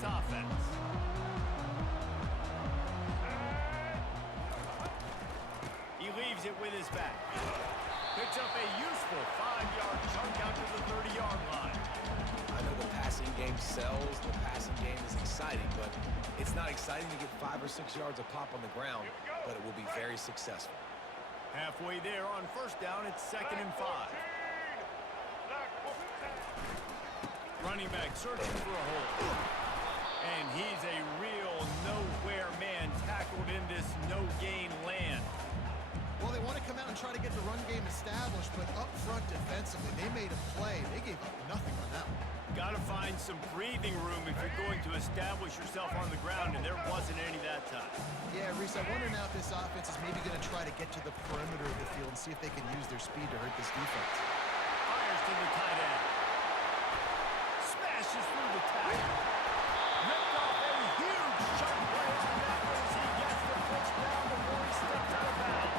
this offense. He leaves it with his back. Picks up a useful 5-yard chunk out to the 30-yard line. I know the passing game sells, the passing game is exciting, but it's not exciting to get 5 or 6 yards a pop on the ground, but it will be very successful. Halfway there on first down, it's 2nd and 5. Running back searching for a hole. And he's a real nowhere man tackled in this no-gain land. Well, they want to come out and try to get the run game established, but up front defensively, they made a play. They gave up nothing on that one. Got to find some breathing room if you're going to establish yourself on the ground, and there wasn't any that time. Yeah, Reese, I wonder now if this offense is maybe going to try to get to the perimeter of the field and see if they can use their speed to hurt this defense. Fires to the tight end. Smashes through the tackle. Ripped off a huge shot play on that one as he gets the first down before he steps out of bounds.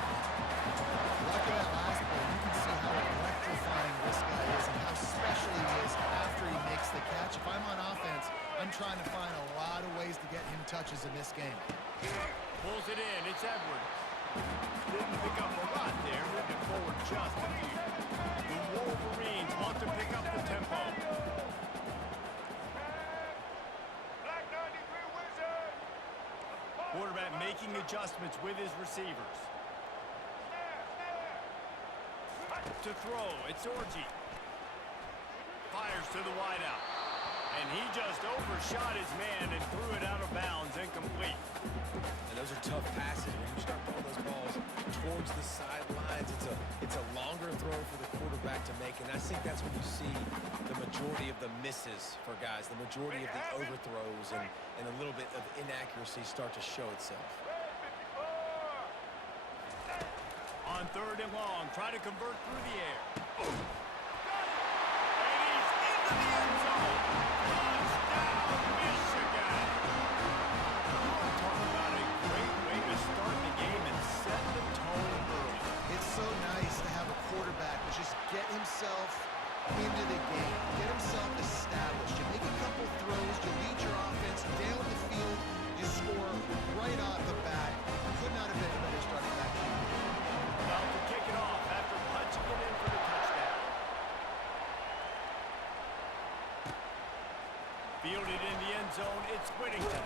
Look at that last play. You can see how electrifying this guy is and how special he is after he makes the catch. If I'm on offense, I'm trying to find a lot of ways to get him touches in this game. Pulls it in. It's Edwards. Didn't pick up a lot there. Moving forward just a few. The Wolverines want to pick up the tempo. Quarterback making adjustments with his receivers. To throw, it's Orji. Fires to the wideout. And he just overshot his man and threw it out of bounds, incomplete. And those are tough passes. When you start throwing those balls towards the sidelines, it's a longer throw for the quarterback to make. And I think that's when you see the majority of the misses for guys, the majority of the overthrows and a little bit of inaccuracy start to show itself. On 3rd and long, try to convert through the air. Got it! And he's into the end zone. Touchdown, Michigan! You want to talk about a great way to start the game and set the tone early. It's so nice to have a quarterback that just get himself into the game, get himself established. You make a couple throws, you lead your offense down the field, you score right off the bat. Could not have been a better starting back. About to kick it off after punching it in for the touchdown. Fielded in the end zone, it's Whittington.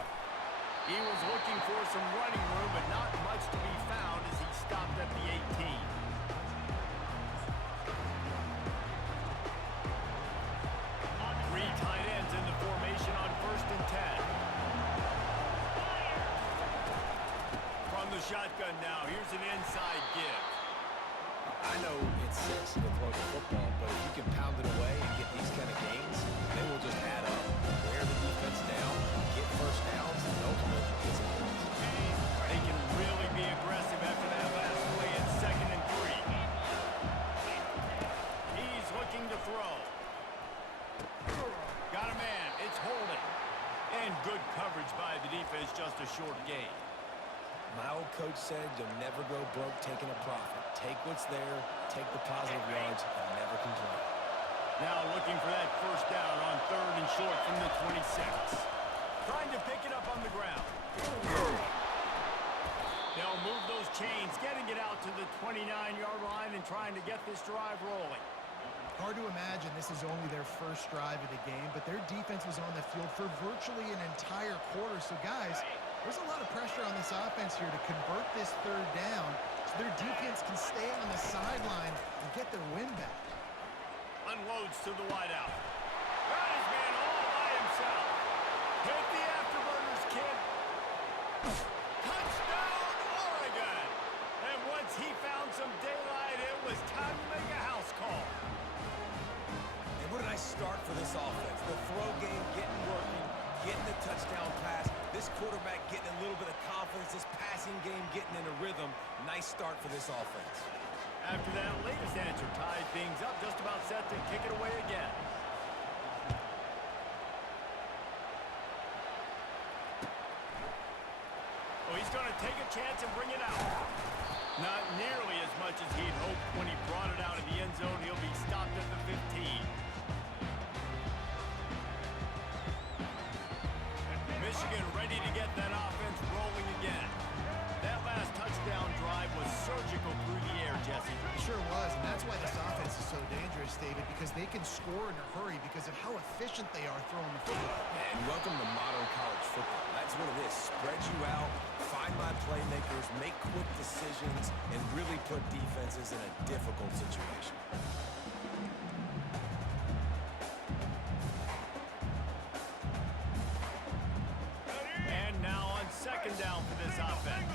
He was looking for some running room, but not much to be found as he stopped at the 18. Three tight ends in the formation on 1st and 10. From the shotgun now, here's an inside give. I know it's sexy to throw the football, but if you can pound it away and get these kind of gains, they will just add up. Wear the defense down, get first downs, and ultimately get some points. They can really be aggressive after that last play at 2nd and 3. He's looking to throw. Got a man. It's holding. And good coverage by the defense, just a short gain. My old coach said you'll never go broke taking a profit. Take what's there, take the positive yards, and never complain. Now looking for that first down on 3rd and short from the 26. Trying to pick it up on the ground. They'll move those chains, getting it out to the 29-yard line and trying to get this drive rolling. Hard to imagine this is only their first drive of the game, but their defense was on the field for virtually an entire quarter. So, guys, there's a lot of pressure on this offense here to convert this 3rd down so their defense can stay on the sideline and get their win back. Unloads to the wideout. Got his man all by himself. Hit the afterburners, kid. Touchdown, Oregon! And once he found some daylight, it was time to make a house call. And what a nice start for this offense. The throw game getting working, getting the touchdown pass. This quarterback getting a little bit of confidence. This passing game getting in a rhythm. Nice start for this offense. After that latest answer tied things up, just about set to kick it away again. Oh, he's going to take a chance and bring it out. Not nearly as much as he'd hoped when he brought it out of the end zone. He'll be stopped at the 15. David, because they can score in a hurry because of how efficient they are throwing the football. And welcome to modern college football. That's what it is. Spread you out, find my playmakers, make quick decisions, and really put defenses in a difficult situation. And now on second down for this offense.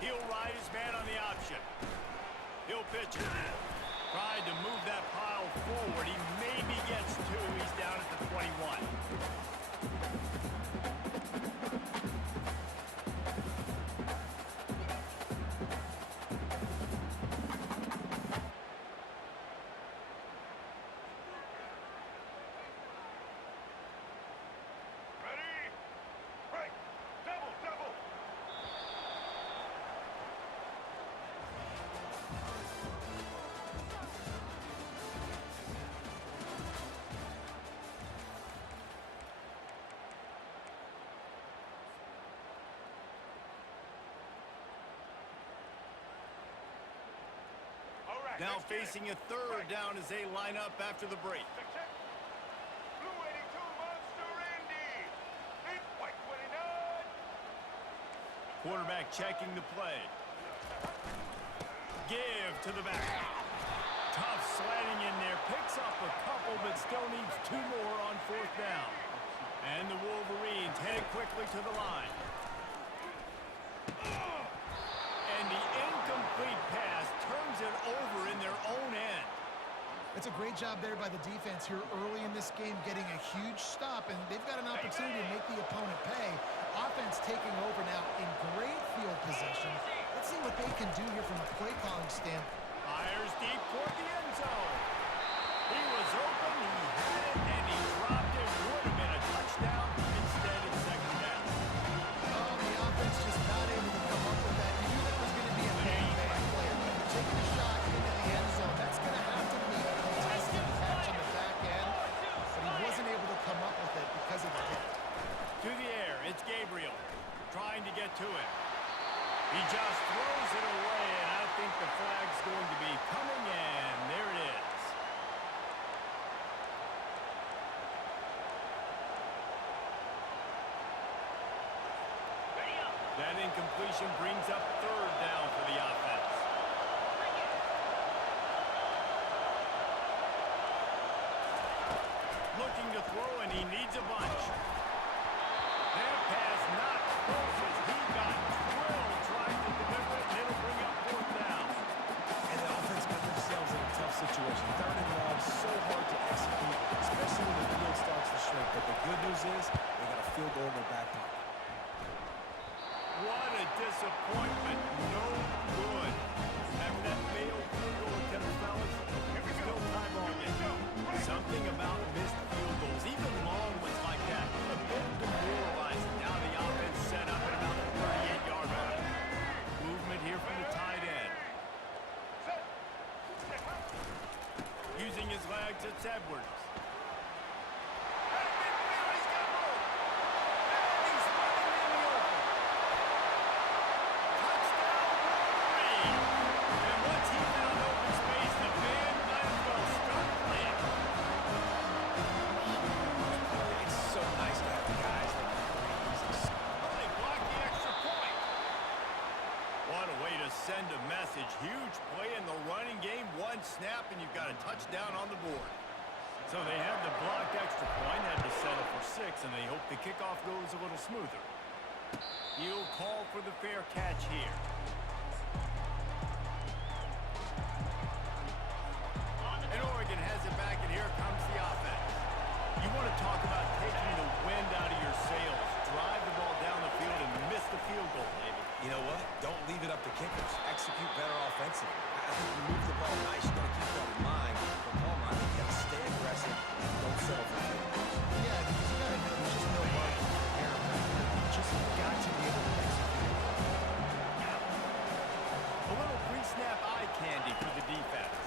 He'll ride his man on the option. He'll pitch it. Tried to move that pile forward. He maybe gets two. He's down at the 21. Now facing a third down as they line up after the break. Quarterback checking the play. Give to the back. Tough sliding in there. Picks up a couple, but still needs two more on fourth down. And the Wolverines headed quickly to the line. And the incomplete pass turns it over in their own end. It's a great job there by the defense here early in this game, getting a huge stop, and they've got an opportunity to make the opponent pay. Offense taking over now in great field position. Let's see what they can do here from a play calling standpoint. Fires deep toward the end zone. He was open, he had it, and he dropped it. Would have been a touchdown. Instead, it's second down. Oh, the offense just not able to come up with that. You knew that was going to be a bang-bang play. You're taking a shot into the end zone. That's going to have to be a contested catch on the back end, but he wasn't able to come up with it because of the hit. To the air, it's Gabriel trying to get to it. He just throws it away, and I think the flag's going to be coming in. There it is. That incompletion brings up third down for the offense. Looking to throw, and he needs a bunch. That pass not close as he got drilled trying to deliver it, and it'll bring up fourth down. And the offense got themselves in a tough situation. Third and long, so hard to execute, especially when the field starts to shrink. But the good news is they got a field goal in their back pocket. What a disappointment. No good. After that failed field goal attempt, fellas, still time on it. Something about missed field goals, even long ones like that, a bit demoralizing. Now the offense set up at about the 38-yard line. Movement here from the tight end. Using his legs, it's Edwards. He's got room. And he's running in the open. Touchdown, Wolverine. And once he found open space, the man might as well start playing. It's so nice to have the guys that can create these. Oh, they blocked the extra point. What a way to send a message. Huge play in the running game. One snap, and you've got a touchdown on the board. So they had the blocked extra point, had to settle for 6, and they hope the kickoff goes a little smoother. He'll call for the fair catch here. And Oregon has it back, and here comes the offense. You want to talk about taking the wind out of your sails. Drive the ball down the field and miss the field goal, David. You know what? Don't leave it up to kickers. Execute better offensively. I think you move the ball nice. You got to keep that in mind. But Palmer, I think you got to stay aggressive. Don't settle for failures. Yeah, because you got to know there's just no margin for error right here. You just got to be able to execute. A little pre-snap eye candy for the defense.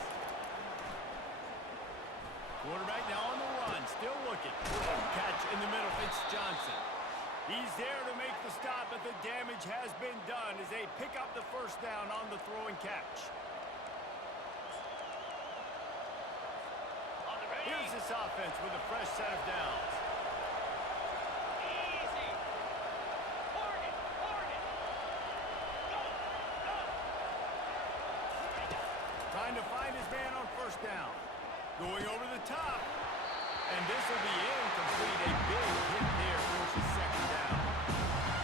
Quarterback now on the run, still looking. Catch in the middle, it's Johnson. He's there to make the stop, but the damage has been done as they pick up the first down on the throw and catch. this offense with a fresh set of downs. Trying to find his man on first down. Going over the top. And this will be incomplete. A big hit there forces second down.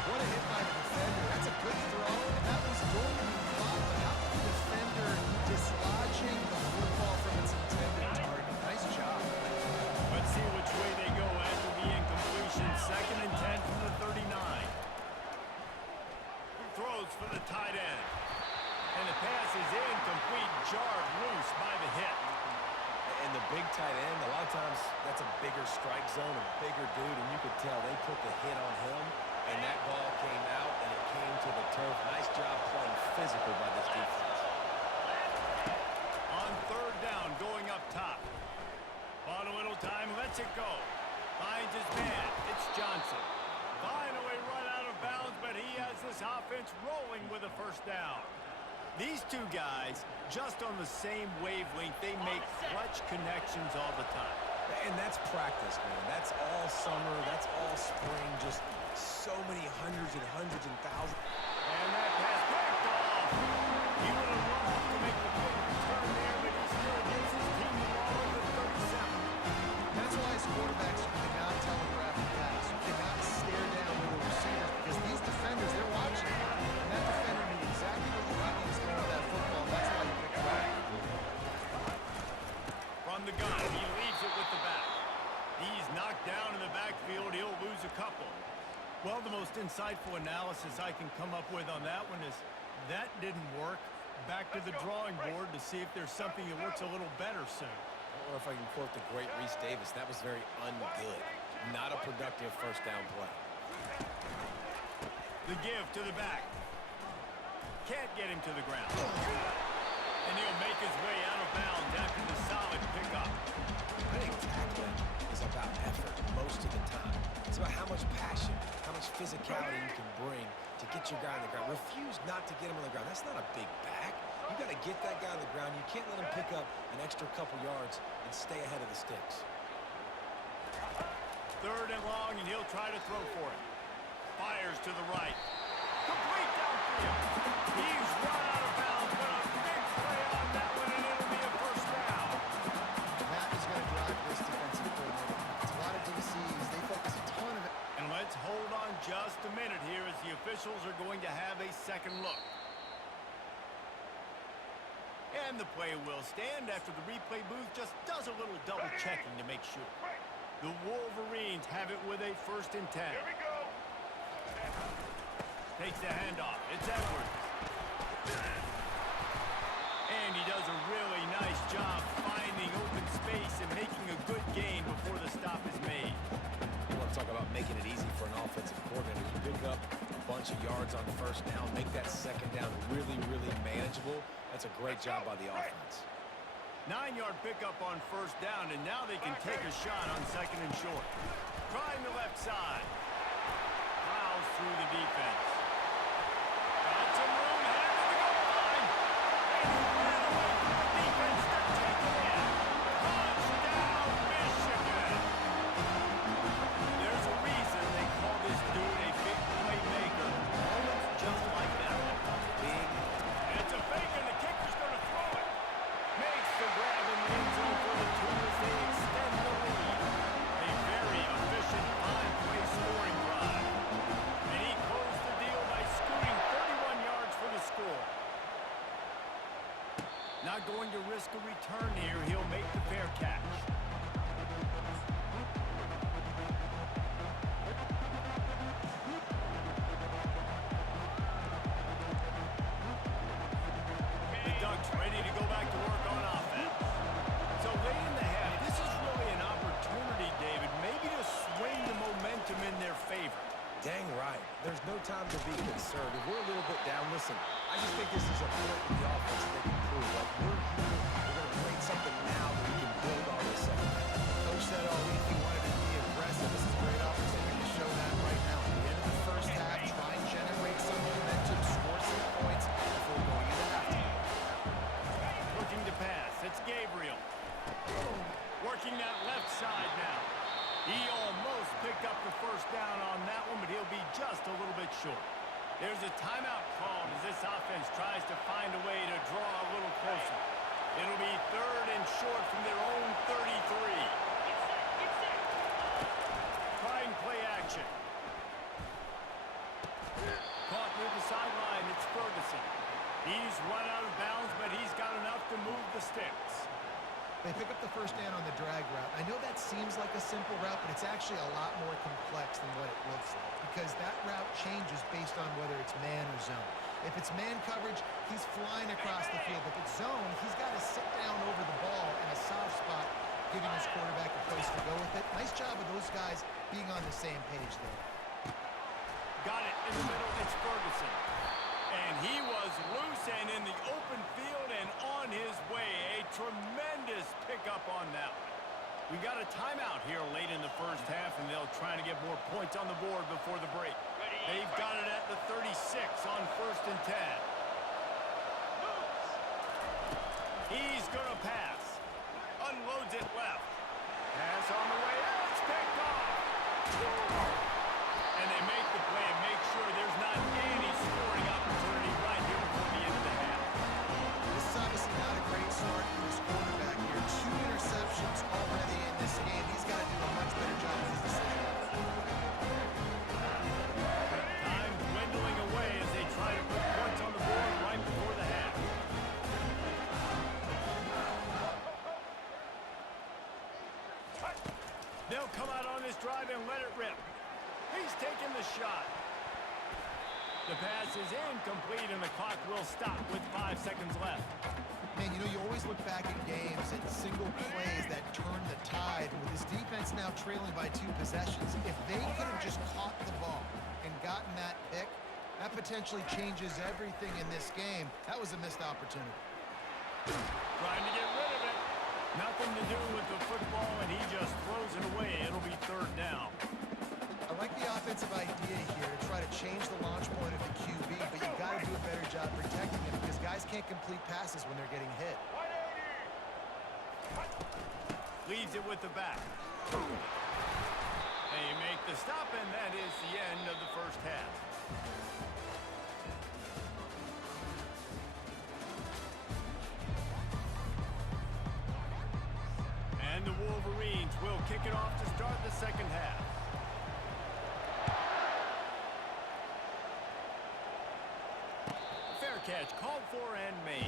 What a hit by the defender. That's a good throw, and that was going to be caught, but how did the defender dislodging the football from its intended target? Nice job. Let's see which way they go after the incompletion. 2nd and 10 from the 39. Throws for the tight end. And the pass is incomplete, jarred loose by the hit. And the big tight end, a lot of times that's a bigger strike zone, a bigger dude, and you could tell they put the hit on him, and that ball came out, and it came to the turf. Nice job playing physical by this defense. On 3rd down, going up top. Bought a little time, lets it go. Finds his man. It's Johnson. Finally run out of bounds, but he has this offense rolling with a first down. These two guys, just on the same wavelength, they make clutch connections all the time. And that's practice, man. That's all summer. That's all spring. Just so many hundreds and thousands. And that pass picked off. He would have loved to make the big return there, but he still gives his team the ball at the 37. That's why as quarterbacks, you cannot telegraph the pass. You cannot stare down your receivers because these defenders, they're watching. And that defender knew exactly what the DB was doing with that football. That's why he picked it up. From the gun, he leaves it with the back. He's knocked down in the backfield. He'll lose a couple. Well, the most insightful analysis I can come up with on that one is that didn't work. Back to the drawing board to see if there's something that works a little better soon. Or if I can quote the great Reese Davis, that was very ungood. Not a productive first down play. The give to the back. Can't get him to the ground. And he'll make his way out of bounds after the solid pickup. I think tackling is about effort most of the time. It's about how much passion, how much physicality you can bring to get your guy on the ground. Refuse not to get him on the ground. That's not a big back. You got to get that guy on the ground. You can't let him pick up an extra couple yards and stay ahead of the sticks. 3rd and long, and he'll try to throw for it. Fires to the right. Complete downfield. He's run out of bounds, but a big play on that one, and it'll be a first down. That is going to drive this defensive coordinator. It's a lot of DCs. They focus a ton of it. And let's hold on just a minute here as the officials are going to have a second look. And the play will stand after the replay booth just does a little double checking to make sure. The Wolverines have it with a 1st and 10. Here we go. Takes the handoff. It's Edwards. And he does a really nice job finding open space and making a good gain before the stop is made. You want to talk about making it easy for an offensive coordinator. You pick up a bunch of yards on first down, make that second down really, really manageable. That's a great job by the offense. 9-yard pickup on first down, and now they can take a shot on 2nd and short. Trying the left side. Plows through the defense. Got some room headed to the goal line. And he ran away from the defense to take it in. Touchdown, Michigan. There's a reason they call this dude a big playmaker. Moments just like that. Big. It's a fake, and the kicker's going to throw it. Makes the grab in the end zone for the two as they extend the lead. A very efficient 5-play scoring drive. And he closed the deal by scooting 31 yards for the score. Not going to risk a return here. He'll make the fair catch. The Ducks ready to go back to work on offense. So late in the half, this is really an opportunity, David, maybe to swing the momentum in their favor. Dang right. There's no time to be concerned. If we're a little bit down, listen, I just think this is a point in the offense that they can prove. Like, we're here, we're going to create something now that we can build on this second half. Coach said all week he wanted to be aggressive. This is a great opportunity to show that right now. At the end of the first half, try and generate some momentum, score some points before going into halftime. Looking to pass. It's Gabriel. Working that left side now. He almost picked up the first down on that one, but he'll be just a little bit short. There's a timeout called as this offense tries to find a way to draw a little closer. It'll be 3rd and short from their own 33. Try and play action. Caught near the sideline, it's Ferguson. He's run out of bounds, but he's got enough to move the sticks. They pick up the first down on the drag route. I know that seems like a simple route, but it's actually a lot more complex than what it looks like because that route changes based on whether it's man or zone. If it's man coverage, he's flying across the field. If it's zone, he's got to sit down over the ball in a soft spot, giving his quarterback a place to go with it. Nice job of those guys being on the same page there. Got it in the middle, it's Ferguson. And he was loose and in the open field and on his way. A tremendous pickup on that one. We got a timeout here late in the first half, and they'll try to get more points on the board before the break. They've got it at the 36 on 1st and 10. He's going to pass. Unloads it left. Pass on the way. It's picked off. And they make the play and make sure there's not any scoring opportunity right here before the end of the half. This is obviously not a great start for this quarterback here. 2 interceptions already in this game. He's got to do a much better job with his decision. Time dwindling away as they try to put points on the board right before the half. They'll come out on this drive and let it rip. He's taking the shot. The pass is incomplete, and the clock will stop with 5 seconds left. Man, you know, you always look back at games at single plays that turn the tide. With his defense now trailing by 2 possessions, if they could have just caught the ball and gotten that pick, that potentially changes everything in this game. That was a missed opportunity. Trying to get rid of it. Nothing to do with the football, and he just throws it away. It'll be 3rd down. I like the offensive idea here to try to change the launch point of the QB, but you got to do a better job protecting him because guys can't complete passes when they're getting hit. Leaves it with the back. They make the stop, and that is the end of the first half. And the Wolverines will kick it off to start the second half. Fair catch, called for and made.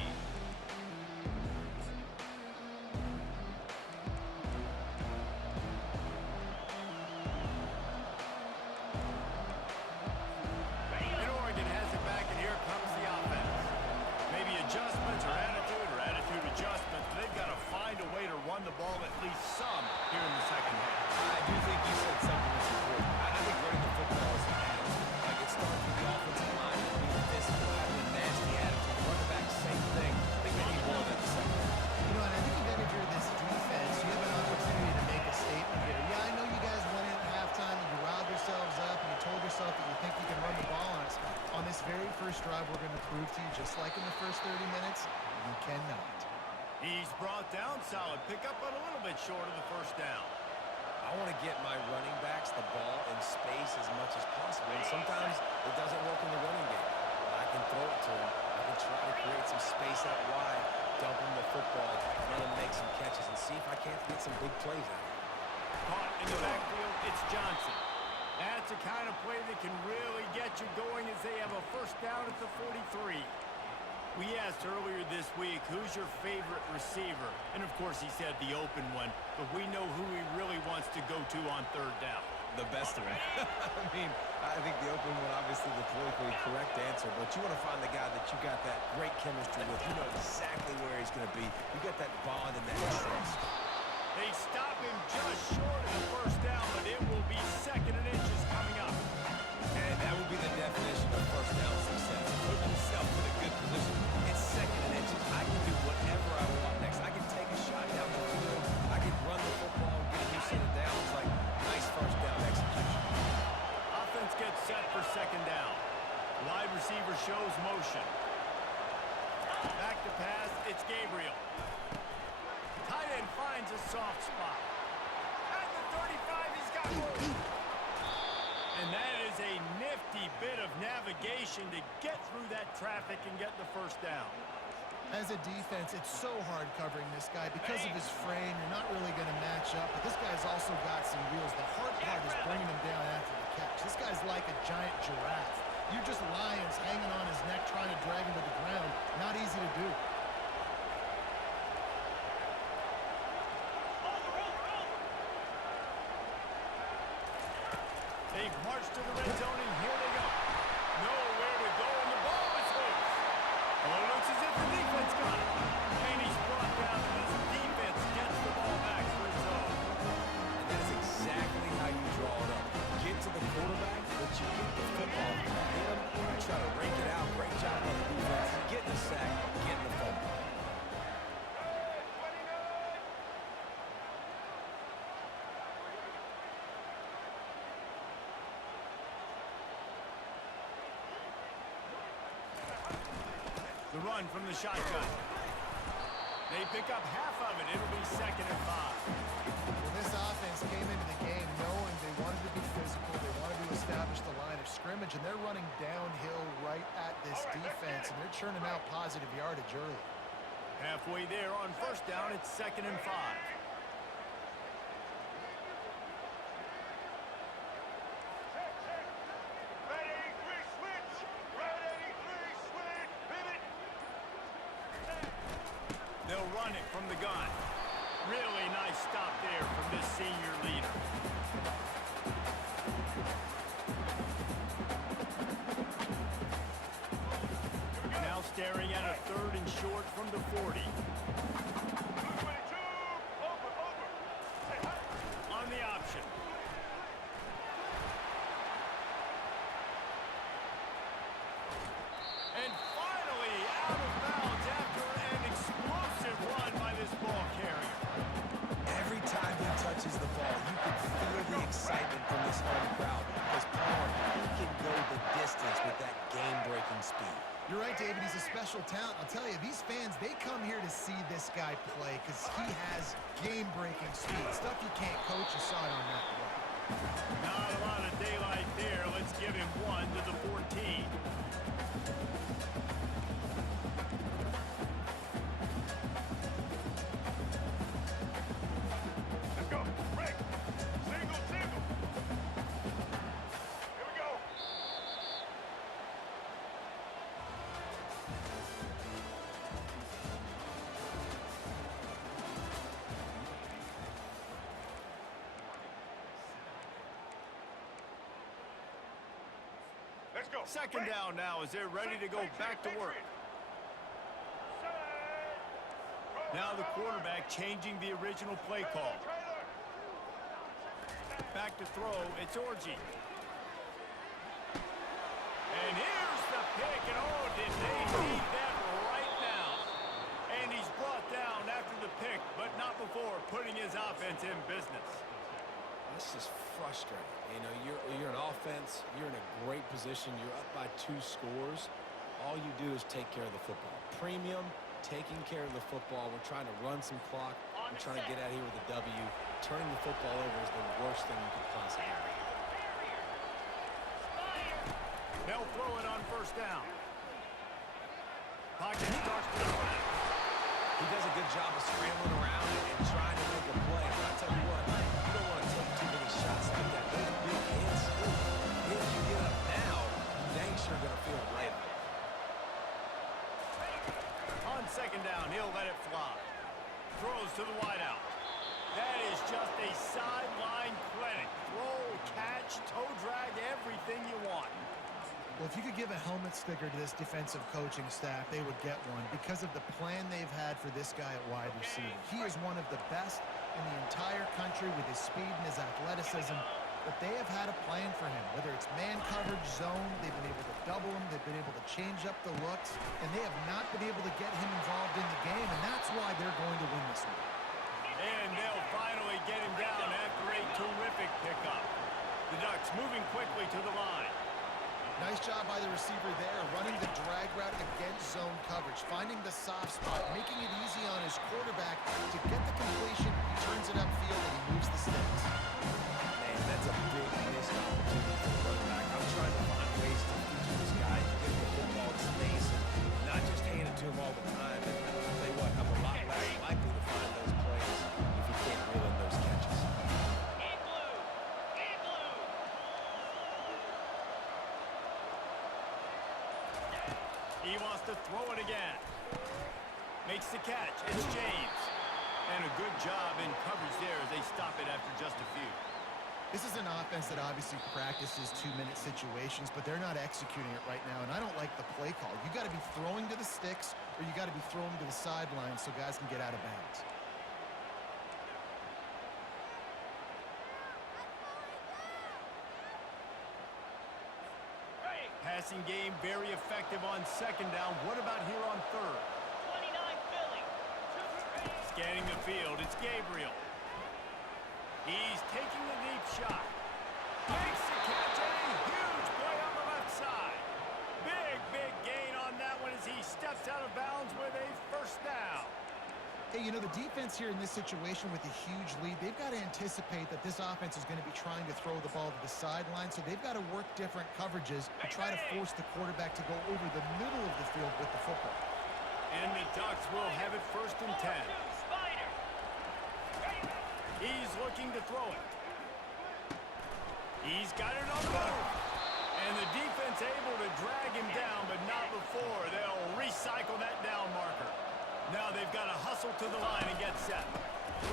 And Oregon has it back, and here comes the offense. Maybe adjustments or attitude adjustments. They've got to find a way to run the ball at least some here in the second half. I do think you said something that's important. I think running the football is an attitude. Like it starts with the offensive line, being physical, having a nasty attitude. Running back, same thing. I think they need more of that in the second half. You know, and I think even if you're this defense, you have an opportunity to make a statement here. Yeah, I know you guys went in at halftime and you riled yourselves up and you told yourself that you think you can run the ball on us. On this very first drive, we're going to prove to you, just like in the first 30 minutes, you cannot. He's brought down solid. Pick up but a little bit short of the first down. I want to get my running backs the ball in space as much as possible. And sometimes it doesn't work in the running game. But I can throw it to him. I can try to create some space out wide, dump him the football, let him make some catches, and see if I can't get some big plays out of him. Caught in the backfield, it's Johnson. That's a kind of play that can really get you going as they have a first down at the 43. We asked earlier this week, who's your favorite receiver? And, of course, he said the open one, but we know who he really wants to go to on 3rd down. The best of them. I mean, I think the open one, obviously the politically correct answer, but you want to find the guy that you got that great chemistry with. You know exactly where he's going to be. You got that bond and that trust. They stop him just short of the first down, but it will be 2nd and inches coming up. And that would be the definition of first down success. Put yourself in a good position. It's 2nd and inches. I can do whatever I want next. I can take a shot down the field. I can run the football and get a new set of downs. Like, nice first down execution. Offense gets set for 2nd down. Wide receiver shows motion. Back to pass, it's Gabriel. Tight end finds a soft spot. And that is a nifty bit of navigation to get through that traffic and get the first down. As a defense, it's so hard covering this guy. Because of his frame, you're not really going to match up. But this guy's also got some wheels. The hard part is bringing him down after the catch. This guy's like a giant giraffe. You're just lions hanging on his neck trying to drag him to the ground. Not easy to do. They've marched to the red zone, and here they go. Nowhere to go, and the ball is loose. Oh, it looks as if the defense got it. And he's brought down, and his defense gets the ball back for his own. And that's exactly how you draw it up. Get to the quarterback, but you get the football. Hit him, you try to rake it out. Great job on the defense. Getting the sack, getting the fumble. The run from the shotgun. They pick up half of it. It'll be 2nd and 5. Well, this offense came into the game knowing they wanted to be physical. They wanted to establish the line of scrimmage, and they're running downhill right at this defense, and they're churning out positive yardage early. Halfway there on first down, it's 2nd and 5. They'll run it from the gun. Really nice stop there from this senior leader. Now staring at a 3rd and short from the 40. On the option. And finally out of bounds after an explosive run by this ball carrier. Every time he touches the ball, you can feel the excitement from this home crowd. Because Palmer, he can go the distance with that game-breaking speed. You're right, David. He's a special talent. I'll tell you, these fans, they come here to see this guy play because he has game-breaking speed. Stuff you can't coach. You saw it on that play. Not a lot of daylight there. Let's give him 1 to the 14. Let's go. Break. Single, single. Here we go. Let's go. 2nd down now as they're ready to go back to work. Now the quarterback changing the original play call. Back to throw, it's Orji. And here's the pick, and oh, did they need that right now. And he's brought down after the pick, but not before putting his offense in business. That's just frustrating. You know, you're an offense. You're in a great position. You're up by 2 scores. All you do is take care of the football. Premium, taking care of the football. We're trying to run some clock. We're trying to get out of here with a W. Turning the football over is the worst thing you could possibly do. They'll throw it on first down. Pocket starts to the left. He does a good job of scrambling around and trying to make a play. But I tell you what, you don't want to take too many shots like that. Those big hits, if you get up now, you dang sure going to feel it later. On 2nd down, he'll let it fly. Throws to the wideout. That is just a sideline clinic. Throw, catch, toe drag, everything you want. Well, if you could give a helmet sticker to this defensive coaching staff, they would get one because of the plan they've had for this guy at wide receiver. He is one of the best in the entire country with his speed and his athleticism, but they have had a plan for him. Whether it's man coverage, zone, they've been able to double him, they've been able to change up the looks, and they have not been able to get him involved in the game, and that's why they're going to win this one. And they'll finally get him down after a terrific pickup. The Ducks moving quickly to the line. Nice job by the receiver there, running the drag route against zone coverage, finding the soft spot, making it easy on his quarterback to get the completion. He turns it upfield and he moves the sticks. Man, that's a catch. It's James. And a good job in coverage there as they stop it after just a few. This is an offense that obviously practices two-minute situations, but they're not executing it right now, and I don't like the play call. You got to be throwing to the sticks, or you got to be throwing to the sidelines so guys can get out of bounds. Passing game very effective on second down. What about here on third? 29 Philly. Scanning the field, it's Gabriel. He's taking the deep shot. Makes the catch, and a huge play on the left side. Big gain on that one as he steps out of bounds with a first down. Hey, you know, the defense here in this situation with a huge lead, they've got to anticipate that this offense is going to be trying to throw the ball to the sideline, so they've got to work different coverages and try to force the quarterback to go over the middle of the field with the football. And the Ducks will have it first and 10. Spider. He's looking to throw it. He's got it on the move. And the defense able to drag him down, but not before they'll recycle that down marker. Now they've got to hustle to the line and get set.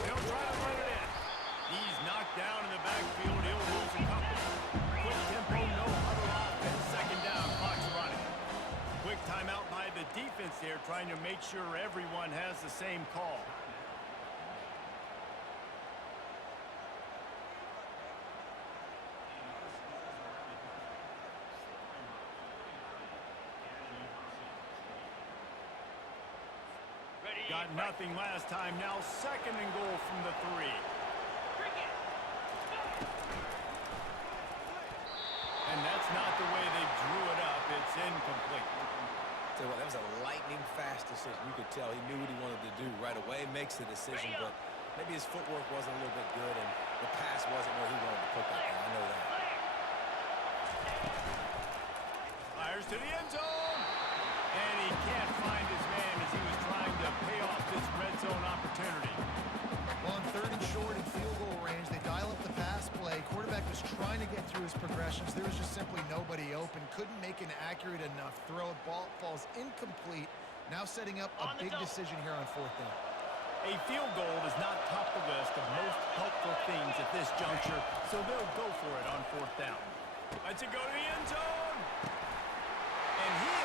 They'll try to run it in. He's knocked down in the backfield. He'll lose a couple. Quick tempo, no huddle offense. Second down, clock's running. Quick timeout by the defense there, trying to make sure everyone has the same call. Got nothing last time. Now second and goal from the 3. And that's not the way they drew it up. It's incomplete. Tell you what, that was a lightning-fast decision. You could tell he knew what he wanted to do right away. Makes the decision, but maybe his footwork wasn't a little bit good, and the pass wasn't where he wanted to put that down. I know that. Fires to the end zone. And he can't find his man as he was trying to pay off this red zone opportunity. Well, on third and short in field goal range, they dial up the pass play. Quarterback was trying to get through his progressions. There was just simply nobody open. Couldn't make an accurate enough throw. Ball falls incomplete. Now setting up a big decision here on fourth down. A field goal does not top the list of most helpful things at this juncture, so they'll go for it on fourth down. Let's it go to the end zone. And he